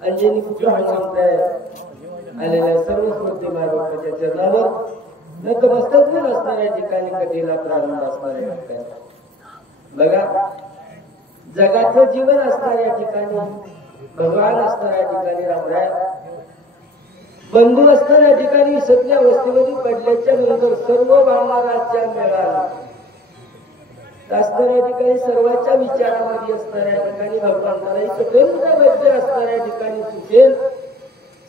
अंजनी कुठला हनुमंत आलेल्या सर्व स्मृती मायबापाच्या चरणावर नतमस्तक होऊन असणाऱ्या ठिकाणी कधीला प्रारंभ असणाऱ्या बघा, जगाचं जीवन असणाऱ्या ठिकाणी भगवान असणाऱ्या ठिकाणी रामराय, बंधू असणाऱ्या ठिकाणी सत्य वस्तीमध्ये पडल्याच्या नंतर सर्व वानराच्या मेळाला असणाऱ्या ठिकाणी सर्वांच्या विचारामध्ये असणाऱ्या ठिकाणी भगवानाला स्वतंत्र वैद्य असणाऱ्या ठिकाणी सुचेल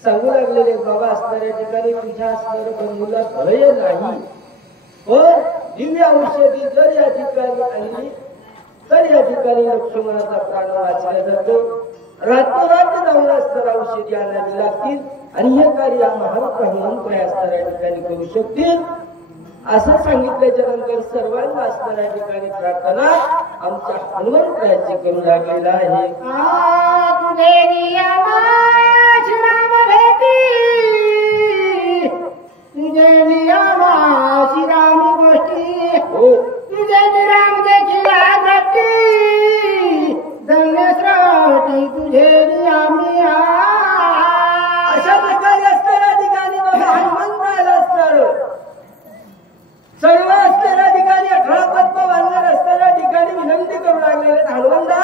सांगू लागलेले बाबा असणाऱ्या ठिकाणी तुझ्या असणाऱ्या बंधूला भय नाही, पण दिव्य औषधी जर या ठिकाणी आली तर या ठिकाणी लक्ष्मणाचा प्राण वाचला जातो. रातोरात जाऊन असणाऱ्या औषधी आणावी लागतील आणि हे कार्य महाराज हनुमंत असणाऱ्या ठिकाणी करू शकतील असं सांगितल्याच्या नंतर सर्वांना असणाऱ्या ठिकाणी प्रार्थना आमच्या हनुमंताची करू लागलेला आहे. अशा प्रकारे असणाऱ्या ठिकाणी बघा हनुमंत आला असणार सर्व असणाऱ्या ठिकाणी 18 पद्म बांधणार असणाऱ्या ठिकाणी विनंती करू लागलेले हनुमंता,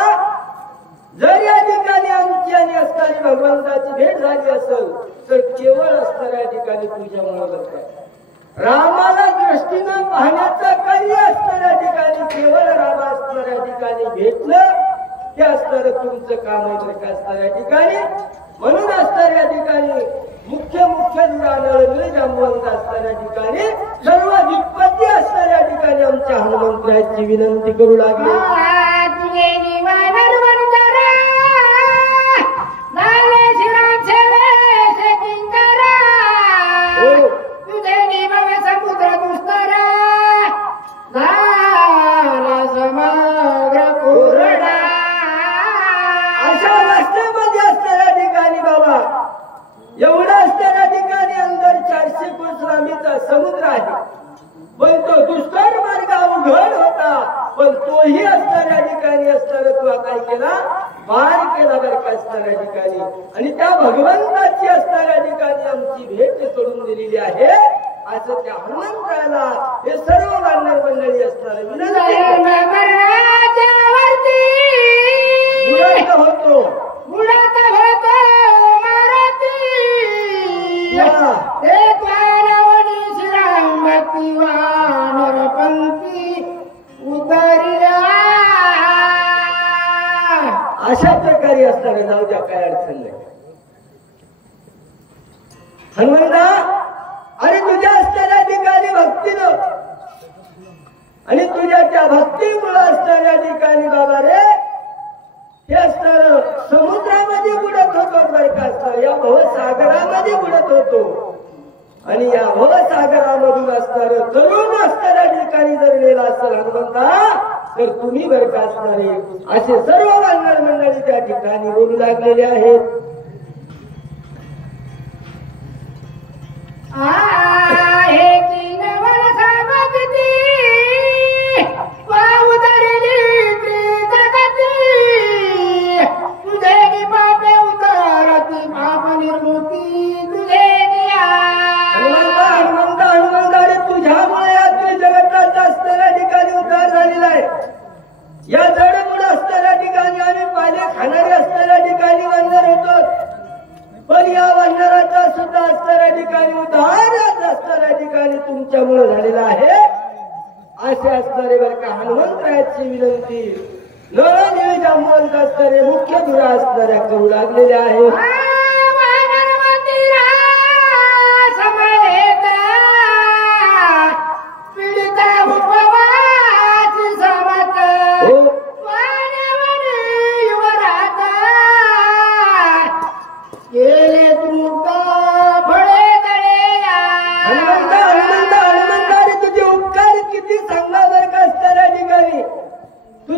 जर या ठिकाणी आमची आणि असणारी भगवंताची भेट झाली असेल तर केवळ असणाऱ्या ठिकाणी तुझ्यामुळे बघताय. रामाला दृष्टीनं पाहण्याचं कार्य असणाऱ्या ठिकाणी केवळ राम असणाऱ्या ठिकाणी भेटलं ते असणारं तुमचं काम आहे असणाऱ्या ठिकाणी. म्हणून असणाऱ्या ठिकाणी मुख्य दुरानळ जांबवंत असणाऱ्या ठिकाणी सर्व विपत्ती असणाऱ्या ठिकाणी आमच्या हनुमंताची विनंती करू लागली. एवढा असणाऱ्या ठिकाणी अंदर 400 कोस लांबीचा समुद्र आहे, पण तो दुष्कर मार्ग अवघड होता, पण तोही असणाऱ्या ठिकाणी असणारा तू काय केला पार केला बरं का असणाऱ्या ठिकाणी. आणि त्या भगवंताची असणाऱ्या ठिकाणी आमची भेट करून दिलेली आहे असं त्या हनुमंताला हे सर्व वानर मंडळी असणारे विनंती होतो अशा प्रकारे असणारे जाऊ द्या, काय अडचण नाही. हनुमंता, आणि तुझ्या असणाऱ्या ठिकाणी भक्तीनं आणि तुझ्या त्या भक्तीमुळे असणाऱ्या ठिकाणी बाबा रे हे असणार समुद्रामध्ये बुडत होतो बरं का असणार, या भवसागरामध्ये बुडत होतो आणि या भवसागरामधून असणार तरुण असणाऱ्या ठिकाणी जर गेला असेल हनुमंता तर तुम्ही बरं का असणारे असे सर्व वानर मंडळी त्या ठिकाणी बोलू लागलेले आहेत. या जडमुळे असणाऱ्या ठिकाणी आम्ही पाले खाणारे असणाऱ्या ठिकाणी वानर होतो, पण या वानराचा सुद्धा असणाऱ्या ठिकाणी उद्धार असणाऱ्या ठिकाणी तुमच्यामुळे झालेला आहे असे असणारे बरं का हनुमंतरायाची विनंती नळनिळी जांभवंत असणारे मुख्य धुरा असणाऱ्या करू लागलेल्या आहेत.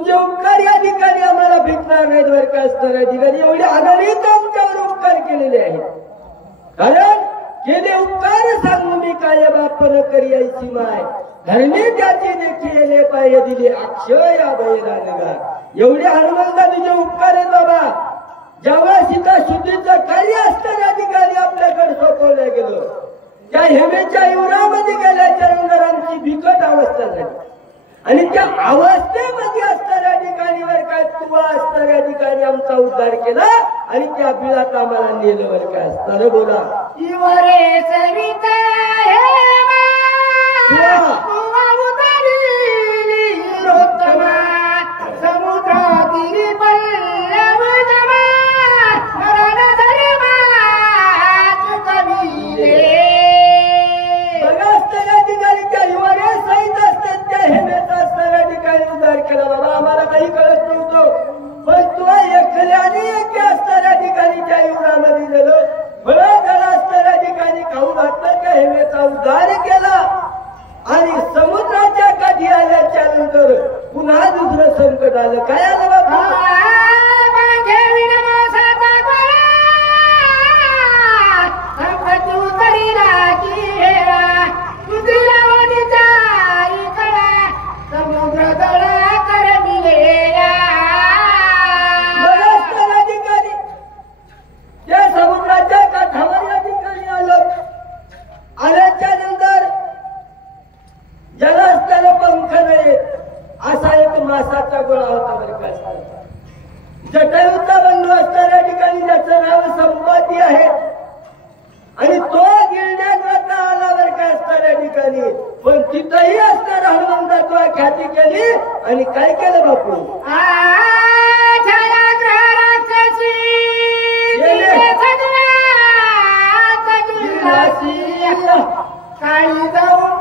तुमचे उपकार या ठिकाणी आम्हाला भेटणार नाहीत बरं का असणाऱ्या ठिकाणी एवढे आदरित आमच्यावर उपकार केलेले आहेत. कारण केले उपकार सांगू मी काय बापन करी यायची माय धरणी त्याची देखील पाय दिले अक्षय बैरानगा. एवढे हनुमंता तुझे उपकार आहेत बाबा. जेव्हा सीता शुद्धीचं कार्य असताना ठिकाणी आपल्याकडे सोपवलं गेलं त्या हेमेच्या युवरामध्ये गेल्याच्या नंतर आमची बिकट अवस्था झाली आणि त्या अवस्थेमध्ये असणाऱ्या ठिकाणी वर काय तुवा असणाऱ्या ठिकाणी आमचा उद्धार केला आणि त्या बिळात आम्हाला नेलं वर काय असणार बोला. बाबा आम्हाला काही कळत नव्हतं पण तू एकल्याने एके असणाऱ्या ठिकाणी त्या युवरामध्ये गेलो फळं झाला असणाऱ्या ठिकाणी खाऊ घातलं त्या हेमेचा उद्धार केला आणि समुद्राच्या काठी आल्याच्या नंतर पुन्हा दुसरं संकट आलं. काय आलं बाबा? मासाचा गोळा होता बरं का. जटायूचा बंधू असणाऱ्या ठिकाणी ज्याचं नाव संपत्ती आहे आणि तो गिरण्यात आला बरं का असणाऱ्या ठिकाणी पण तिथंही असणारा हनुमंताचा ख्याती केली आणि काय केलं बापू काळी जाऊन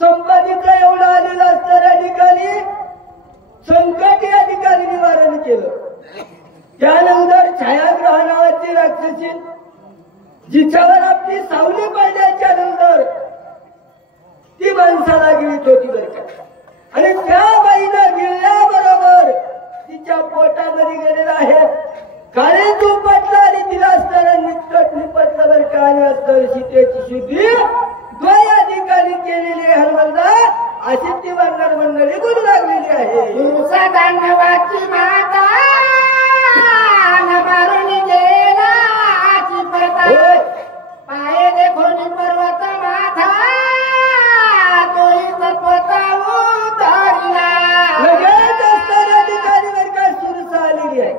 संपत्तीचा एवढा आलेला असणाऱ्या ठिकाणी संकट या ठिकाणी निवारण केलं. त्यानंतर छायाग्रह नावाची राक्षसी जिच्यावर आपली सावली पडल्याच्या नंतर ती माणसाला गिळत होती बरं का आणि त्या बाईनं गिळल्याबरोबर तिच्या पोटामध्ये गेलेला आहे काळे तूप पटलं आणि तिला असताना निकट निपटलं बरं का आणि असतं सीतेची शुद्धी द्वया ठिकाणी केलेली हनुमंता अशी ती वानर मंडळी बोलू लागलेली आहे. धन्यवादची माता मारून गेला पाये देखून पर्वत माथा तोही तत्वता उतरला. लगेच असणाऱ्या ठिकाणी बरं का सुरसा आलेली आहे.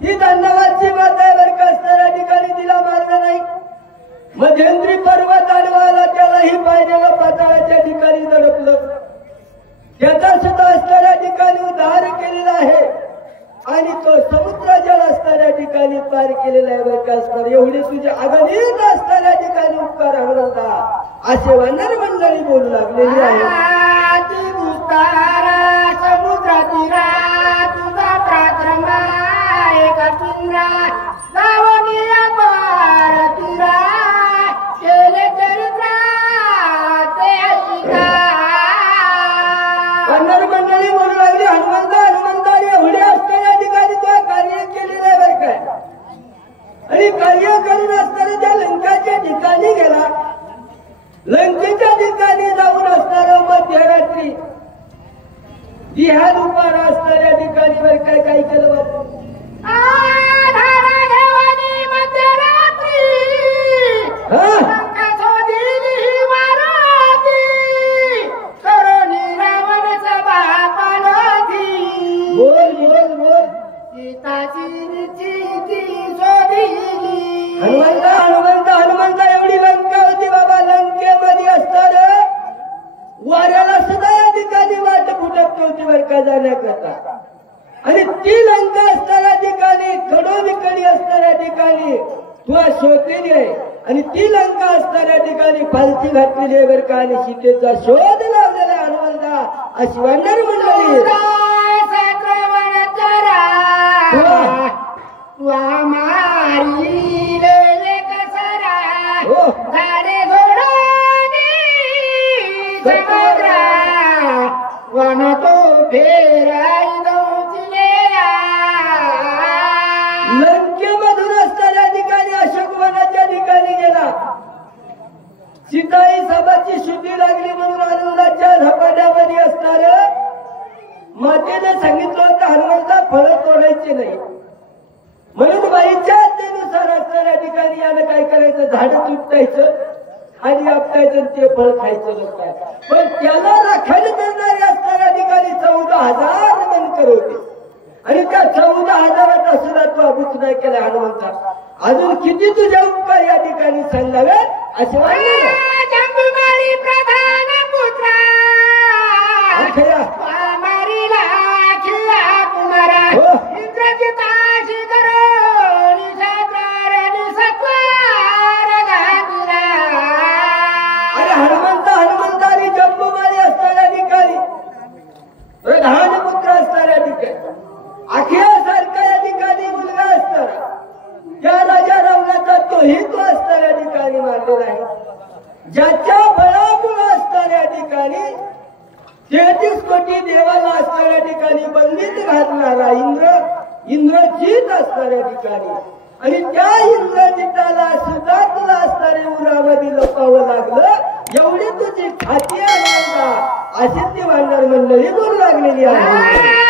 ही धन्यवादची माता आहे बरं का असणाऱ्या ठिकाणी तिला मारलं नाही. मध्यंतरी पर्वत आडवायला त्यालाही पाहिलेलं पाताळाच्या ठिकाणी दडपलं त्याचा सुद्धा असणाऱ्या ठिकाणी उद्धार केलेला आहे आणि तो समुद्र जल असणाऱ्या ठिकाणी पार केलेला आहे बरं का असणार. एवढी तुझे अगणित असणाऱ्या ठिकाणी उपकार हनुमंता असे वानर मंडळी बोलू लागलेली आहे. समुद्र तीरा तुझा प्राक्रमा एका पिंजरा गावनिया पार तीरा केले चरित्रा ते ऐका. वानर मंडळी बोलू लागली हनुमंता एवढे असणाऱ्या ठिकाणी तो कार्य केलेलं आहे बरं काय आणि कार्य करून असताना त्या लंकाच्या ठिकाणी गेला. लंकेच्या ठिकाणी जाऊन असणारा मध्यरात्री बिहार उपार असणाऱ्या ठिकाणी बरं काय काय केलं बापू हनुमंता एवढी लंका होती बाबा. लंकेमध्ये असणार वाऱ्याला सुद्धा या ठिकाणी वाट फुटत नव्हती बरं का जाण्याकरता आणि ती लंका असणाऱ्या ठिकाणी कडोविकडी असणाऱ्या ठिकाणी तुला शोधलेली आहे आणि ती लंका असणाऱ्या ठिकाणी पालथी घातलेली आहे बरं का आणि सीतेचा शोध लावलेला हनुमंता अशी वानर मंडळी मारी ले कसरा हो. गाडे घोडे समुद्रा वन तो फेराई दौचिलेला लंकेमधून असणाऱ्या ठिकाणी अशोक वनाच्या ठिकाणी गेला. सीताई सभाची शुद्धी लागली म्हणून आनंदाच्या झपाट्यामध्ये असणार मातेने सांगितलं होतं हनुमंता फळं तोडायची नाही म्हणून बाईच्या आज्ञेनुसार असणाऱ्या ठिकाणी यानं काय करायचं झाडं तुटायचं आणि आपटायचं आणि ते फळ खायचं नसतं. पण त्याला राखण करणारे असणाऱ्या ठिकाणी 14,000 बनकर होते आणि त्या 14,000 सुद्धा तू अभूत नाही केला हनुमंता. अजून किती तुझ्या उपकार या ठिकाणी सांगावे असे वाटले. जंबुमारी प्रधान पुत्रा मारिला किल्ला कुमारा इंद्रजिताशी करो निषाद्वार निसत्वार गांधीला. अरे हनुमंतारी जंबुमारी असणाऱ्या ठिकाणी प्रधान पुत्र असणाऱ्या ठिकाणी अखेरसारखा या ठिकाणी मुलगा असणारा त्या राजा रावणाचा तोही तो असणाऱ्या ठिकाणी मारलेला आहे. ज्याच्या बळामुळे असणाऱ्या ठिकाणी 33 कोटी देवाला असणाऱ्या ठिकाणी बंदीत घालणारा इंद्रजित असणाऱ्या ठिकाणी आणि त्या इंद्रजिताला सुद्धा तुला असणाऱ्या उरामध्ये लपावं लागलं. एवढी तुझी खाती आहे अशी ती वानर मंडळी बोलू लागलेली आहे.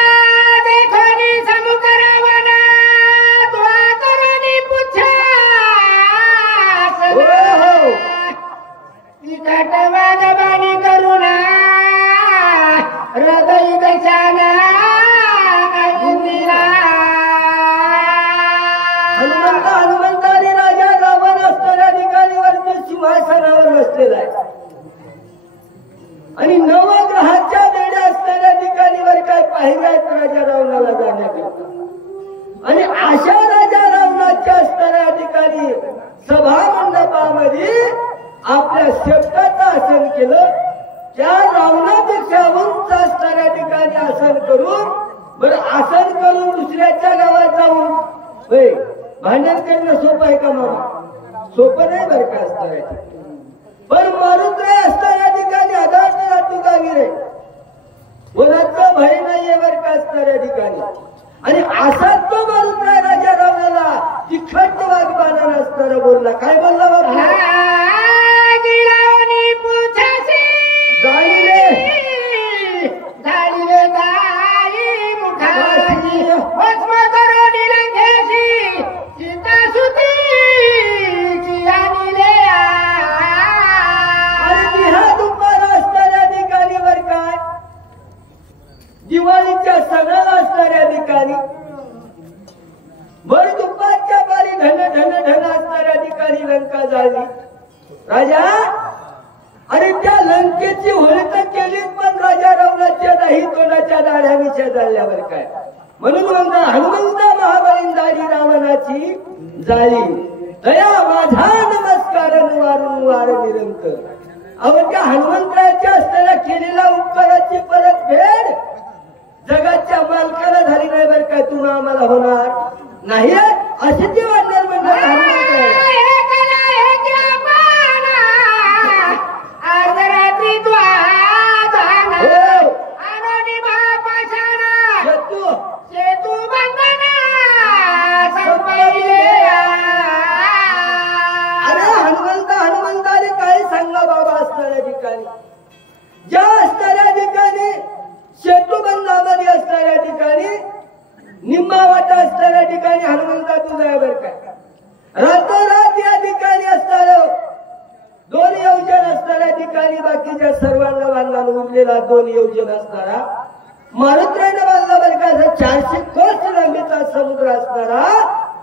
वागबानी करुणा हृदय दशाना हनुमंताने राजा रावण असणाऱ्या ठिकाणी वरती सिंहासनावर बसलेला आहे आणि नवग्रहाच्या बेड्या असणाऱ्या ठिकाणी वर काय पाहिजे आहेत राजा रावणाला जाण्याकरता. आणि अशा राजा रावणाच्या असणाऱ्या ठिकाणी सभा मंडपामध्ये आपल्या शेपटाचं आसन केलं. त्या रावणापेक्षा उंच असणाऱ्या ठिकाणी आसन करून बरं आसन करून दुसऱ्याच्या गावात जाऊन भांडण करणं सोपं आहे का मामा? सोपं नाही बरं का असणाऱ्या ठिकाणी. पण मारुद्राय असणाऱ्या ठिकाणी आधार तुकावीर आहे कोणाचं भय नाहीये बरं का असणाऱ्या ठिकाणी. आणि असा तो मारुद्राय राजा रावणाला तिखट वागबाना असणारा बोलला. काय बोलला बाबा? दिवाळीच्या सणाला असणाऱ्या ठिकाणी भर दुपारच्या पारी धन धन धन असणाऱ्या ठिकाणी लंका जाळली. राजा आणि त्या लंकेची होळी तर केलीच पण राजा रावणाच्या नाही तोंडाच्या दाढ्या मिशा जाळल्यावर काय म्हणून म्हणता हनुमंत महाबळीन दाढी रावणाची जाळी दया माझा नमस्कार वारंवार निरंतर. अहो त्या हनुमंतराच्या असताना केलेल्या उपकाराची परत भेट जगाच्या मालकाला झाली नाही बरं काय तुम्हा आम्हाला होणार नाही अशी ती वाढणार म्हणजे हनुमंताने काय सांगा बाबा असणाऱ्या ठिकाणी ज्या असणाऱ्या ठिकाणी सेतुबंधामध्ये असणाऱ्या ठिकाणी निम्मा वाटा असणाऱ्या ठिकाणी हनुमंता तुझा बर काय रातोरात या ठिकाणी असणार 2 योजन असणाऱ्या ठिकाणी बाकीच्या सर्वांना बांधला उरलेला 2 योजन असणारा मारुद्राने बांधला बर का 400 कोस लांबीचा समुद्र असणारा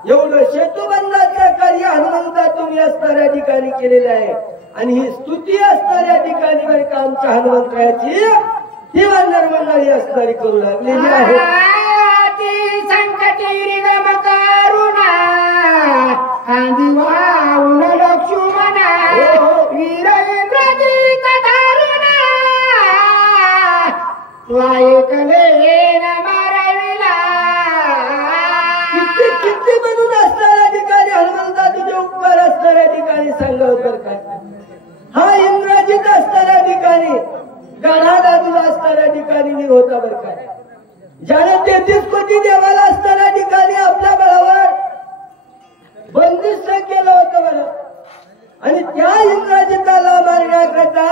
एवढं सेतुबंधाचं कार्य हनुमंता तुम्ही असणाऱ्या ठिकाणी केलेलं आहे. आणि ही स्तुती असणाऱ्या ठिकाणी बर का आमच्या हनुमंताची ही वानर मंडळी असणारी करू लागलेली आहे. संकटी गम करुणा वाऊन लक्ष्मणा वीरेंद्रजित धारुणा ऐकले मारविला. किती म्हणून असणाऱ्या ठिकाणी हनुमंता तुझे उपकार असणाऱ्या ठिकाणी ठिकाणी सांगावं तर काय. हा इंग्रजीत असणाऱ्या ठिकाणी गाढा बाजूला असणाऱ्या ठिकाणी मी होता बरं काय. ज्याने 33 कोटी देवाला असणाऱ्या ठिकाणी आपल्या बळावर बंदिस्त केलं होतं बरं. आणि त्या इंग्रजीताला मारण्याकरता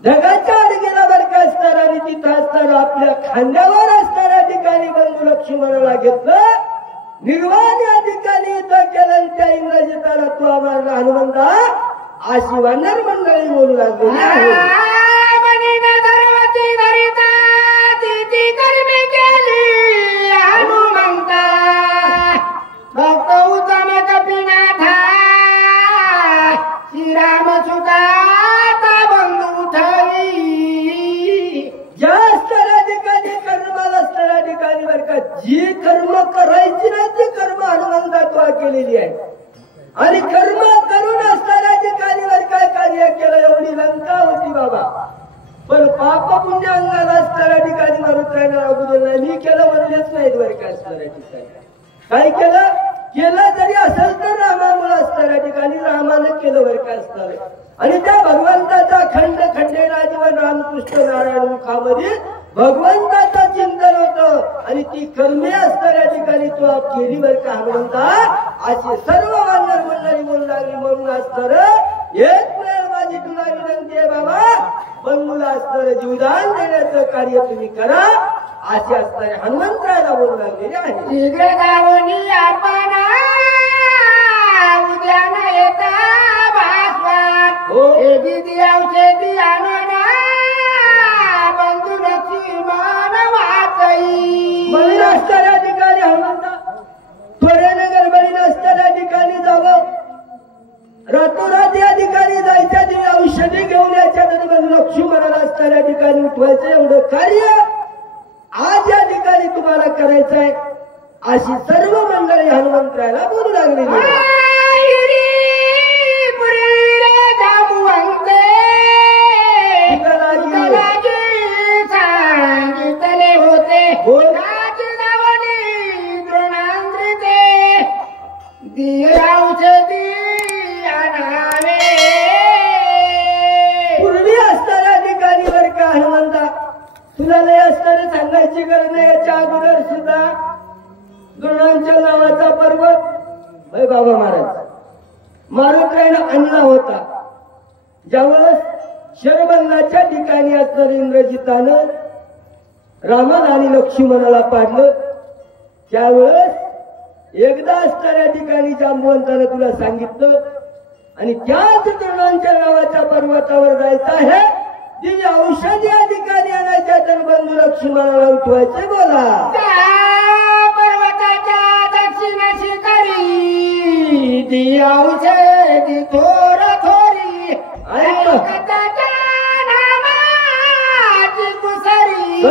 ढगाच्या अडगेला बरका असताना आणि तिथं असताना आपल्या खांद्यावर असणाऱ्या ठिकाणी बंधू लक्ष्मणाला घेतलं. निर्वाण या ठिकाणी युद्ध केलं आणि त्या इंग्रजीताला तू आम्हाला हनुमंता अशी वानर मंडळी बोलू लागलेली आहे. भक्त उत्तम कपिनाथा श्रीराम सुखाचा बंधू ठरी. ज्या असणाऱ्या ठिकाणी कर्माला असणाऱ्या ठिकाणी बरं का जी कर्म करायची नाही ती कर्म हनुमंता केलेली आहे. आणि कर्म करून असणाऱ्या ठिकाणी बरं काय कार्य केलं. एवढी लंका होती बाबा. पण पाप पुण्य अंगाला असणाऱ्या ठिकाणी माणूस राहणार अगोदर नाही. मी केलं म्हणलेच नाहीत बरं का असणाऱ्या ठिकाणी. काय केलं जरी असेल तर रामामुळे असणाऱ्या ठिकाणी रामानं केलं बरं का असणार. आणि त्या भगवंताचा खंड खंडेराजीवन रामकृष्ण नारायण मुखामध्ये भगवंताचं चिंतन होतं. आणि ती कर्मे असणाऱ्या ठिकाणी तू केली बरं का हनुमंता अशी सर्व वानर मंडळी बोलू लागली. म्हणून असणार एक वेळ माझी तुला विनंती आहे बाबा बंधूला असणारं जीवदान देण्याचं कार्य तुम्ही करा असे असणारे हनुमंतरायला बोलू लागलेले आहे. शीघ्र जाऊनी आपण उद्या न येता भास्वात दिदी औषधी आणना बंधू लक्ष्मण वाचई. म्हणून असणाऱ्या ठिकाणी हनुमंता त्वरेने गडबडीने असणाऱ्या ठिकाणी जावं. रातोरात या ठिकाणी जायच्या ती औषधी घेऊन यायच्या तरी बंधू लक्ष्मणाला असणाऱ्या ठिकाणी उठवायचं एवढं कार्य आज या ठिकाणी तुम्हाला करायचं आहे अशी सर्व मंडळी हनुमंतरायला बोलू लागलेली. सांगितले होते औषधी आणावे. पूर्वी असणाऱ्या ठिकाणी बरं का हनुमंता तुला लय असणारे सांगायची गरज नाही. याच्या अगोदर सुद्धा द्रोणांच्या नावाचा पर्वत बाबा महाराज मारुतीने आणला होता. ज्यावेळेस शरबंगाच्या ठिकाणी असणाऱ्या इंद्रजितानं रामाला आणि लक्ष्मणाला पाडलं त्यावेळेस एकदा असणाऱ्या ठिकाणी जांबुवंतानं तुला सांगितलं आणि त्याच द्रोणांच्या नावाच्या पर्वतावर जायचं आहे. दिव्य औषध या ठिकाणी आणायच्या तर बंधू लक्ष्मणाला उठवायचे. बोला पर्वताच्या दक्षिण शिखरी दी औषधी थोर थोरी नामाची कुसरी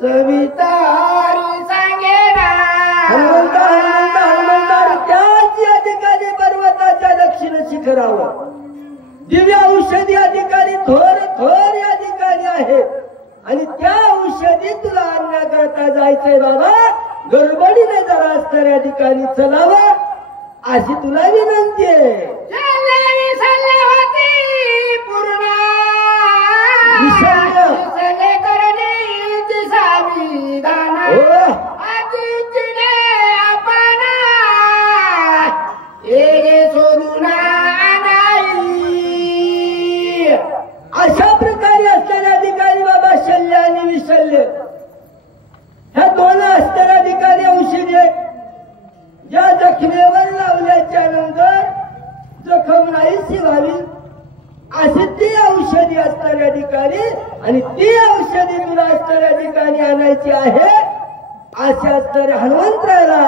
सवितारी सांगेना. हनुमंता त्याच या ठिकाणी पर्वताच्या दक्षिण शिखरावर दिव्य औषधी या ठिकाणी थोर थोर या ठिकाणी आहे. आणि त्या औषधी तुला आणण्याकरता जायचंय बाबा. गडबडीने जरा असणाऱ्या ठिकाणी चलावं अशी तुला विनंती आहे. अशा प्रकारे असणाऱ्या ठिकाणी बाबा शल्य आणि विशल्य ह्या दोन असणाऱ्या ठिकाणी औषधी ज्या जखमेवर लावल्याच्या नंतर जखम नाहीशी व्हावी अशी ती औषधी असणाऱ्या ठिकाणी आणि ती औषधी तुला असणाऱ्या ठिकाणी आणायची आहे असे असणाऱ्या हनुमंतरायला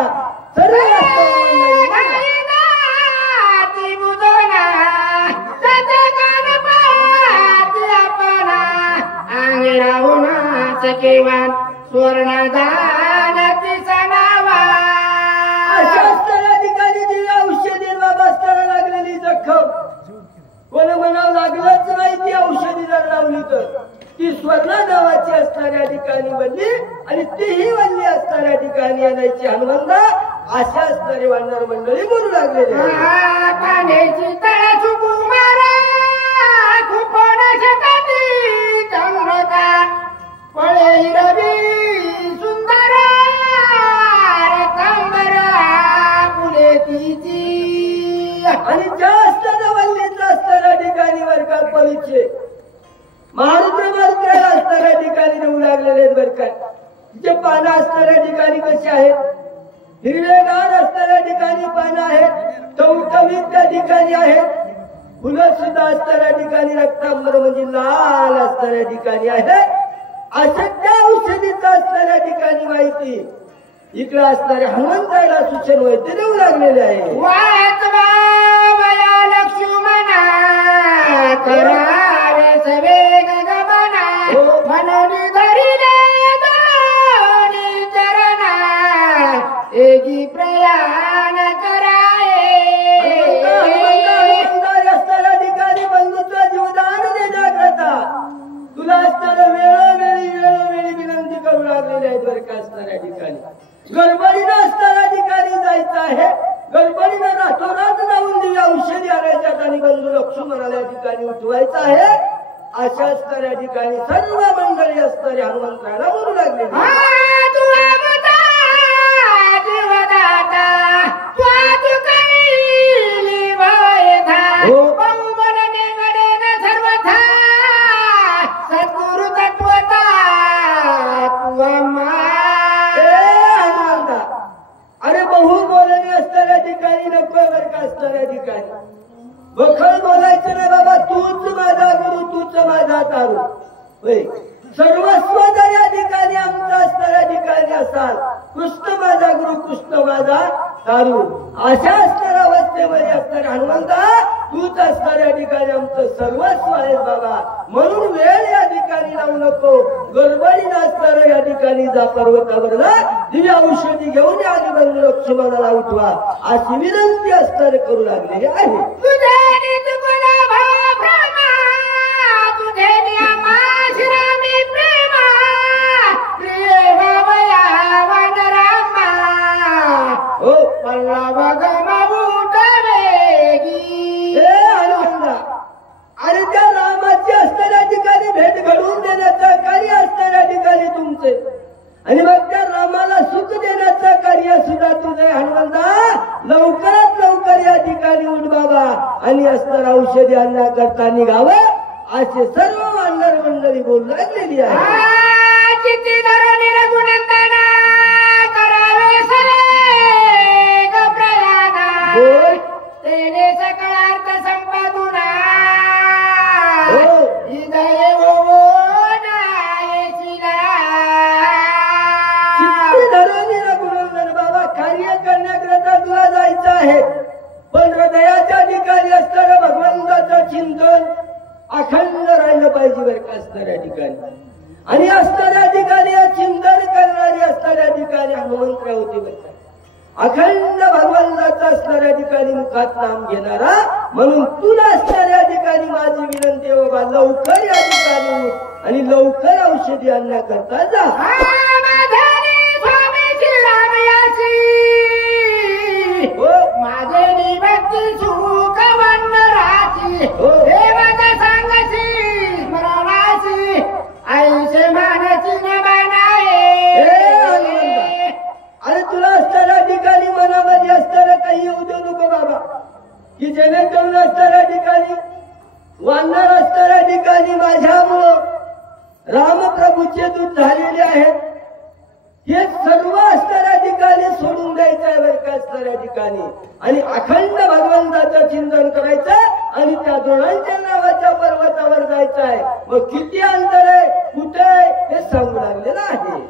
सर्व केवळ स्वर्णदान सणावा अशा असणाऱ्या ठिकाणी दिव्य औषधी बाबा असताना लागलेली जखम कोण म्हणावं लागलंच नाही. ती औषधी जर लावली तर ती स्वर्ण नावाची असणाऱ्या ठिकाणी बनली आणि तीही वल्ली असणाऱ्या ठिकाणी आणायची. हनुमंता अशा असणारी वानर मंडळी बोलू लागलेली. आणि जास्त वल्लीतलं असणाऱ्या ठिकाणी वर्गात परीक्षे मारुद्र मारुद्राला असणाऱ्या ठिकाणी देऊ लागलेले आहेत बरं का. तिचे पानं असणाऱ्या ठिकाणी कशी आहेत, हिरवेगार असणाऱ्या ठिकाणी पानं आहेत, टवटवीत त्या ठिकाणी आहेत, फुलं सुद्धा असणाऱ्या ठिकाणी रक्तांबर म्हणजे लाल असणाऱ्या ठिकाणी आहेत. अशा त्या औषधीचं असणाऱ्या ठिकाणी माहिती इकडे असणाऱ्या हनुमंताला सूचन वैद्य देऊ लागलेले आहे. वाचवा वया लक्ष्मणा करारे सवेग गमना मनोनी धरिले दोनी चरणा एकी प्रयाण कराये. असणाऱ्या ठिकाणी बंधुत्व जीवदान देण्याकरता तुला असणाऱ्या वेळोवेळी विनंती करू लागलेली आहेत बरं का. असणाऱ्या ठिकाणी गडबडीनं असणाऱ्या ठिकाणी जायचं आहे, गडबडीनं रातोरात जाऊन दिव्या औषधी आणायच्यात आणि बंधू लक्ष्मणाला या ठिकाणी उठवायचं आहे. अशा असणाऱ्या ठिकाणी सर्व मंडळी असणारे हनुमंताला बोलू लागले. अरे बहु बोलणी असणाऱ्या ठिकाणी नको बरं का. असणाऱ्या ठिकाणी बखळ बोलायचं नाही बाबा. तूच माझा गुरु, तूच माझा तारू. सर्वस्व जर या ठिकाणी आमचं असणाऱ्या ठिकाणी असाल, कृष्ण माझा गुरु, कृष्ण माझा तारू, अशा असणाऱ्या अवस्थेमध्ये असणाऱ्या हनुमंता तूच असणाऱ्या ठिकाणी आमचं सर्वस्व आहे बाबा. म्हणून वेळ या ठिकाणी लावू नको, गडबडीनं असणाऱ्या या ठिकाणी जा पर्वतावरला दिव्या औषधी घेऊन या आधी बंधू लक्ष्मणाला उठवा अशी विनंती असणारे करू लागलेली आहे. अरे त्या रामाची असणाऱ्या ठिकाणी भेट घडवून देण्याचं कार्य असणाऱ्या ठिकाणी तुमचे, आणि मग त्या रामाला सुख देण्याचं कार्य सुद्धा तुझे हनुमंता. लवकरात लवकर या ठिकाणी उठ बाबा आणि असणारा औषधी आणण्याकरता निघावं असे सर्व वानर मंडळी बोलू लागलेली आहे. बोल तेने सकळार्थ संपादुना बाबा कार्य करण्याकरता तुला जायचं आहे, पण हृदयाच्या ठिकाणी असणारं भगवंताचं चिंतन अखंड राहिलं पाहिजे बरं का. असणाऱ्या ठिकाणी आणि असणाऱ्या ठिकाणी चिंतन करणारी असणाऱ्या ठिकाणी हनुमंत होती बरं का. अखंड भगवंताचा असणाऱ्या ठिकाणी मुखात नाम घेणारा. म्हणून तुला असणाऱ्या ठिकाणी माझी विनंती आहे बाबा, लवकर या ठिकाणी उठ आणि लवकर औषधी आणण्याकरता जा. माझे निभक्ती सुख वंदराची हे माझा सांगाची स्मरणाची आईचे मानाची न बनाये. अरे तुला असणाऱ्या ठिकाणी मनामध्ये असणारं काही येऊ देऊ नको बाबा, की जेणेकरून असणाऱ्या ठिकाणी वानर असणाऱ्या ठिकाणी माझ्यामुळं रामप्रभूचे दूत झालेले आहेत. हे सर्व असणाऱ्या ठिकाणी सोडून द्यायचं आहे बरं का. असणाऱ्या ठिकाणी आणि अखंड भगवंताचं चिंतन करायचं आणि त्या द्रोणांच्या नावाच्या पर्वतावर जायचं आहे. मग किती अंतर आहे, कुठे हे सांगू लागलेलं आहे.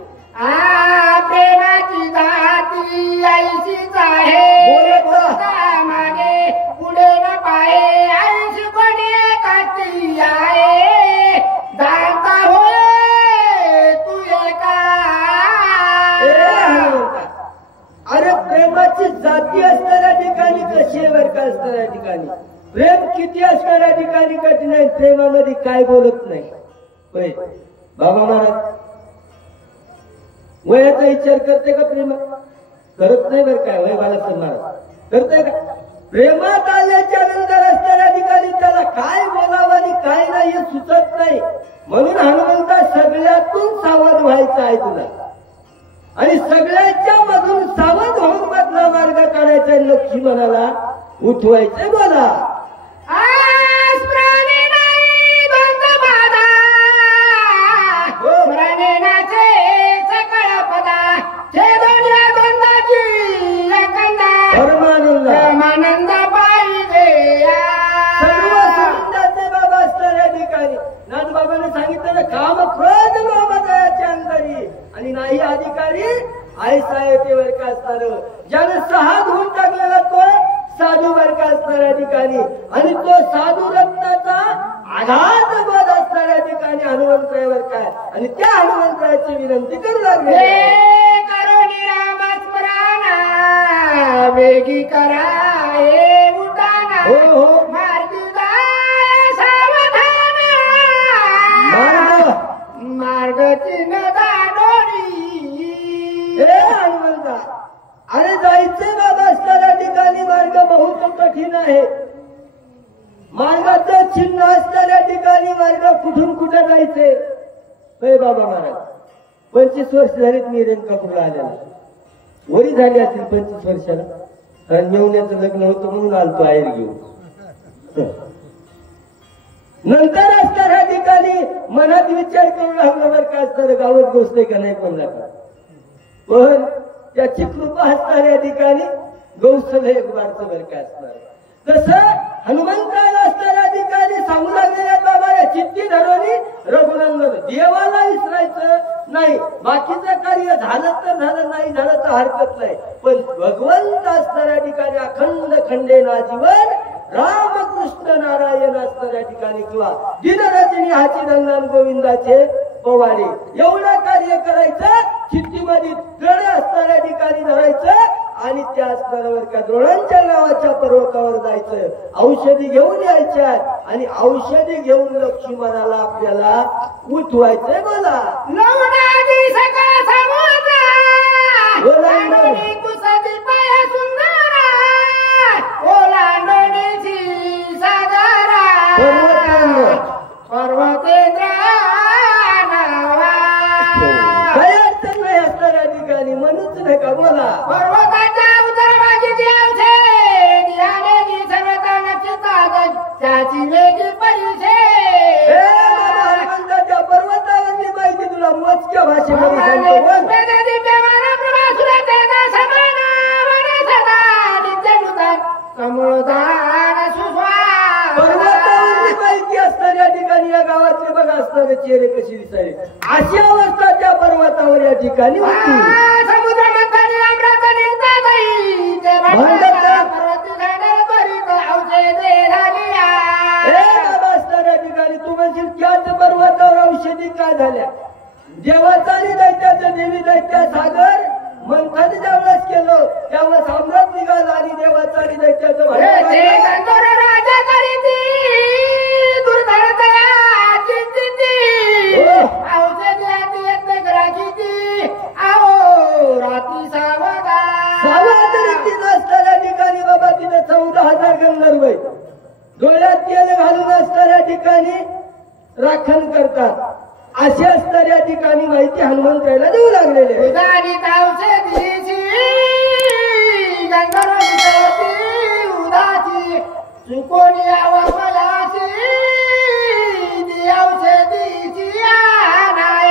प्रेमाची जाती आईशीच आहे, मागे पुढे न पाहे आईशी कोणी काती आहे. दाता होय तू एका. अरे प्रेमाची जाती असणाऱ्या ठिकाणी कशी आहे बरं का. असणाऱ्या ठिकाणी प्रेम किती असणाऱ्या ठिकाणी कठीण आहे. प्रेमामध्ये काय बोलत नाही होय बाबा महाराज. वयाचा विचार करते का प्रेमात? करत नाही बरं काय. वय बाळासाहेब महाराज करते का? प्रेमात आल्याच्या नंतर असणाऱ्या ठिकाणी त्याला काय बोलावं आणि काय नाही हे सुचत नाही. म्हणून हनुमंता सगळ्यातून सावध व्हायचं आहे तुला, आणि सगळ्याच्या मधून सावध होऊन मधला मार्ग काढायचा आहे लक्ष्मणाला. उठवायचे बोला. आज प्राणी नाही द्वंद बाधा, प्रणेनाचे सकळ पदा, छेदोल्या द्वंदाची एकंदा, परमानंद परमानंद पाहिजे. सर्व सुगंधाचे बाबा असणाऱ्या ठिकाणी नाथबाबाने सांगितलं काम क्रोध लोभ दयाच्या अंतरी आणि नाही अधिकारी ऐसा येतेवर का असणार. ज्याने 6 धुवून टाकलेला तो साधू वर्ग असणाऱ्या ठिकाणी आणि तो साधू रत्नाचा आघात बोध असणाऱ्या ठिकाणी हनुमंतरायावर काय आणि त्या हनुमंतरायाची विनंती करू लागले. हे करुणी रामस्मरणा वेगी करा हे उठाना, हो हो मार्गी जाय सावधान, मार्गची न दाडोरी. हे हनुमंता अरे जायचे बाबा असणाऱ्या ठिकाणी मार्ग बहुत कठीण आहे. मार्गाचं चिन्ह असणाऱ्या ठिकाणी मार्ग कुठून कुठे जायचे. हे बाबा महाराज 25 वर्ष झालीत मी रेणकापूरला आलेला. वरी झाली असतील 25 वर्षाला, कारण मेवण्याचं लग्न होतं म्हणून आलतो आहेर घेऊन. नंतर असणाऱ्या ठिकाणी मनात विचार करू लागला बरं का असणार गावात गोष्ट का नाही पण नका. पण त्याची कृपा असणाऱ्या ठिकाणी गौसल एक वारचं बरं का असणार. तसं हनुमंताला असणाऱ्या ठिकाणी सांगू लागलेल्या बाबा या चित्ती धरवणी रघुनंदन देवाला विसरायचं नाही. बाकीचं कार्य झालं तर झालं, नाही झालं तर हरकत नाही, पण भगवंत असणाऱ्या ठिकाणी अखंड खंडेना जीवन रामकृष्ण नारायण असणाऱ्या ठिकाणी किंवा दिनरजनी हाची नंदन गोविंदाचे पवाडे एवढं कार्य करायचं. चित्तीमध्ये दृढ असणाऱ्या ठिकाणी धरायचं आणि त्या स्तरावर का द्रोणांच्या गावाच्या पर्वतावर जायचं. औषधी घेऊन यायच्या आणि औषधी घेऊन लक्ष्मणाला आपल्याला उठवायचंय. बोला लवणादी सकाळ समुद्र, ओलांडोनी कुसदी पाया सुंदरा, ओलांडोनीची सागरा, पर्वतेंद्र नावा. काही अडचण नाही असणाऱ्या ठिकाणी म्हणूच नका. बोला पर्वताच्या उतरभागी जेवछे, दियालेली सर्वतानाची ताकद, त्याची वेगळी परिचय. हनुमंताच्या पर्वतावरची माहिती तुला मोजक्या भाषेमध्ये सांगतो. बोल. पर्वतावरची माहिती असणाऱ्या ठिकाणी या गावातले बघा असणारे चेहरे कशी दिसायले अशी अवस्था त्या पर्वतावर या ठिकाणी होती. समुद्र मंथनी अमृत निघतातही, ते पर्वती झाडाला त्वरित औषधे झालिया. बाबा असणाऱ्या ठिकाणी तू म्हणशील त्याच पर्वतावर औषधी काय झाल्या. देवाचा आणि दैत्याचं देवी दैत्या सागर मंथाने ज्यावेळेस केलं त्यावेळेस सम्राट निघाला आणि देवाचा आणि दैत्याचं राजा करीती दुर्धरतया चिंतिती, औषधी आधी यत्न राखीती, आओ रात्री सावगा. असणाऱ्या ठिकाणी बाबा तिथे 14,000 गंधर्व डोळ्यात तेल घालून असणाऱ्या ठिकाणी राखण करतात. अशी असणाऱ्या ठिकाणी माहिती हनुमंतरायाला देऊ लागलेले. औषधीची गंधर्वची उदाची चुकोनी आवयाची, ती औषधीची आणाय.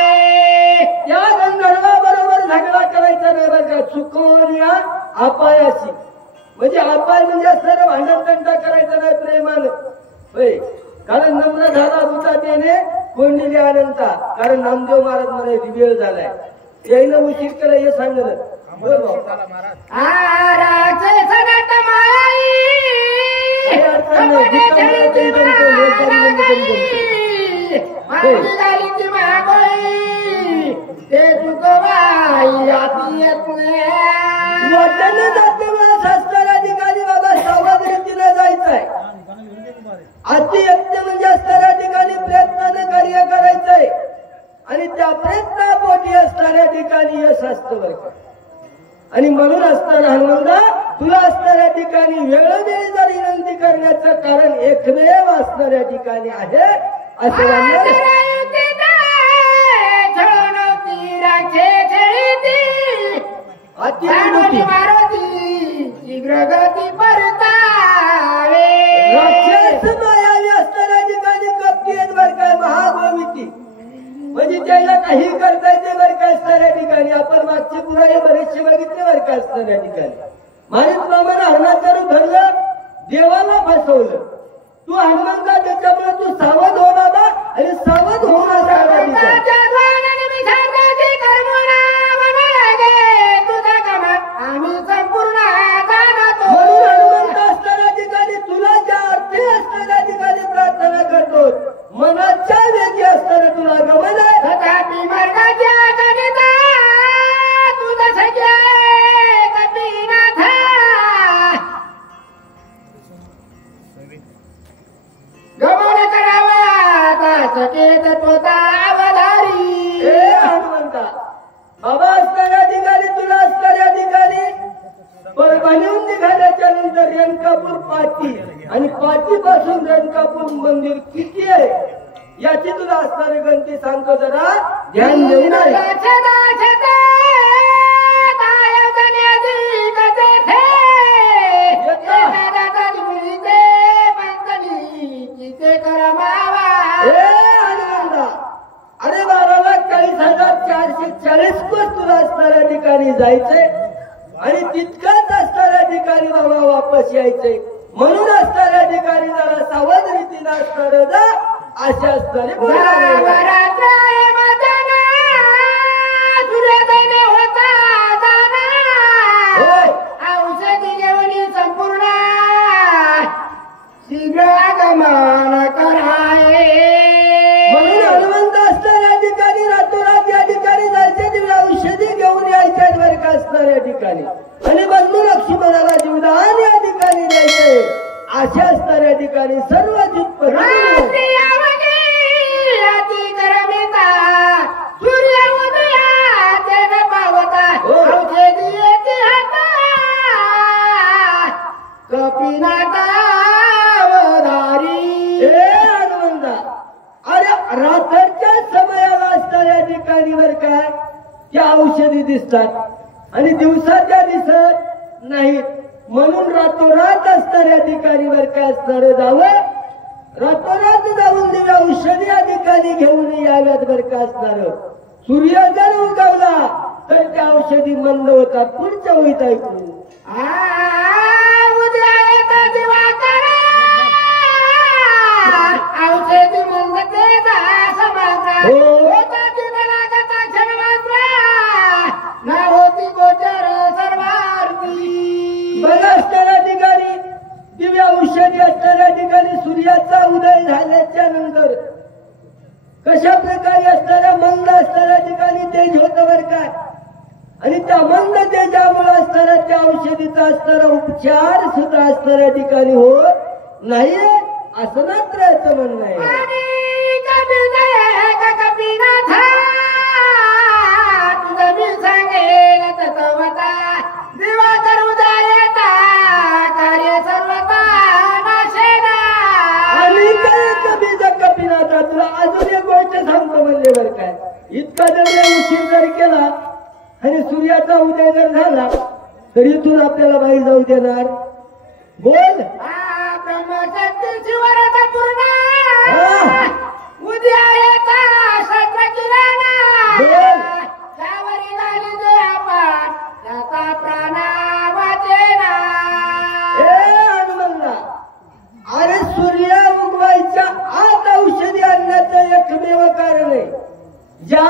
या गंधर्वाबरोबर झगडा करायचा नाही बरं का. चुकवण्या अपायाची म्हणजे अपाय म्हणजे असणारं भांडण तंटा करायचं नाही प्रेमानं. होय, कारण नम्र झाला होता त्याने कोंडिली अनंता. कारण नामदेव महाराज म्हणे वेळ झालाय यायनं उशीर केला हे सांगलं. बोल असणाऱ्या ठिकाणी बाबा सावध रीतीने जायचंय. अतियत्न म्हणजे असणाऱ्या ठिकाणी प्रयत्नाने कार्य करायचंय आणि त्या प्रयत्नापोटी असणाऱ्या ठिकाणी यश असतं बरं का. आणि म्हणून असताना हनुमंता तुला असणाऱ्या ठिकाणी वेळोवेळी जर विनंती करण्याचं कारण एकमेव असणाऱ्या ठिकाणी आहे असं मारुती शीघ्र गती परता असं मायावी असताना ठिकाणी कपटी आहेत बरं काय महागोमिती म्हणजे त्याला काही करता येते बरं काय असणाऱ्या ठिकाणी आपण मागचे पुराणे बरेचसे बघितले बरं काय असणाऱ्या ठिकाणी माणूस प्रमाणे हरणाचं धरलं देवाला फसवलं तू हनुमंता त्याच्यामुळे तू सावध हो बाबा आणि सावध होऊन असणाऱ्या ठिकाणी आम्ही संपूर्ण म्हणून हनुमंत असणाऱ्या ठिकाणी तुला ज्या अर्थी असणाऱ्या ठिकाणी प्रार्थना करतो मनाच्या वेगी असताना तुला गमन आहे तथापि मार्गाच्या गणिता तुझा सख्या कपीनाथ गमन करावा सकेत तोता अवधारी हे हनुमंता बाबा असणाऱ्या ठिकाणी तुला असणाऱ्या ठिकाणी परभणीहून निघाल्याच्या नंतर रेणकापूर पाटी आणि पाटीपासून रेणकापूर मंदिर किती आहे याची तुला असणारी गणती सांगतो जरा ध्यान देऊ नये अरे 12,40,440 कोस तुला असणाऱ्या ठिकाणी जायचंय आणि तितकंच असणाऱ्या ठिकाणी बाबा वापस यायचंय म्हणून असणाऱ्या ठिकाणी जरा सावध रीतीनं असणार जा अशा असणारे औषधी घेऊन संपूर्ण शीघ्र आगमन कराय म्हणून हनुमंत असणाऱ्या ठिकाणी रातोरात या ठिकाणी जायचे तिला औषधी घेऊन यायच्या बरं का असणाऱ्या ठिकाणी आणि बंधू लक्ष्मणाला जीवदान या ठिकाणी द्यायचे अशा असणाऱ्या ठिकाणी सर्व सूर्य उदयात पावता औषधी येते कपिनाथ हनुमंता अरे रात्रीच्या समयाला असणाऱ्या ठिकाणी वर काय त्या औषधी दिसतात आणि दिवसाच्या दिसत नाहीत म्हणून रातोरात असणाऱ्या ठिकाणी वर काय असणार जावं रातोरात जाऊन दिव्या औषधी या ठिकाणी घेऊन याव्यात बर का असणार सूर्य जर उगवला तर त्या औषधी मंद होतात पुढच्या होईत ऐकू उद्या येता दिवाकर औषधी मंदतेचा समाज होता दिवनागता क्षणमात्र ना होती गोचर सर्वार्थी बघा असणाऱ्या ठिकाणी दिव्या औषधी असणाऱ्या ठिकाणी सूर्याचा उदय झाल्याच्या नंतर कशा प्रकारे असणाऱ्या मंद असणाऱ्या ठिकाणी तेज होतं बर काय आणि त्या मंद तेजामुळे असणाऱ्या त्या औषधीचा असणारा उपचार सुद्धा असणाऱ्या ठिकाणी होत नाही असं मात्र म्हणणं आहे सांगेल तत्वता दिवाकर उदयता कार्य सर्वता नाशेना आणि काय कबीजा कपिनाथा तुला अजून एक गोष्ट सांगतो म्हणले बर काय इतका जर उशीर जर केला आणि सूर्याचा उदय जर झाला तर इथून आपल्याला बाई जाऊ देणार बोल ब्रह्मशक्तीची वरदा पूर्ण उद्या येता शस्त्र किराणा त्यावरी झाली जे आपण त्याचा प्राणा वाचेना हनुमंता अरे सूर्य उगवायच्या आत औषधी आणण्याचं एकमेव कारण आहे ज्या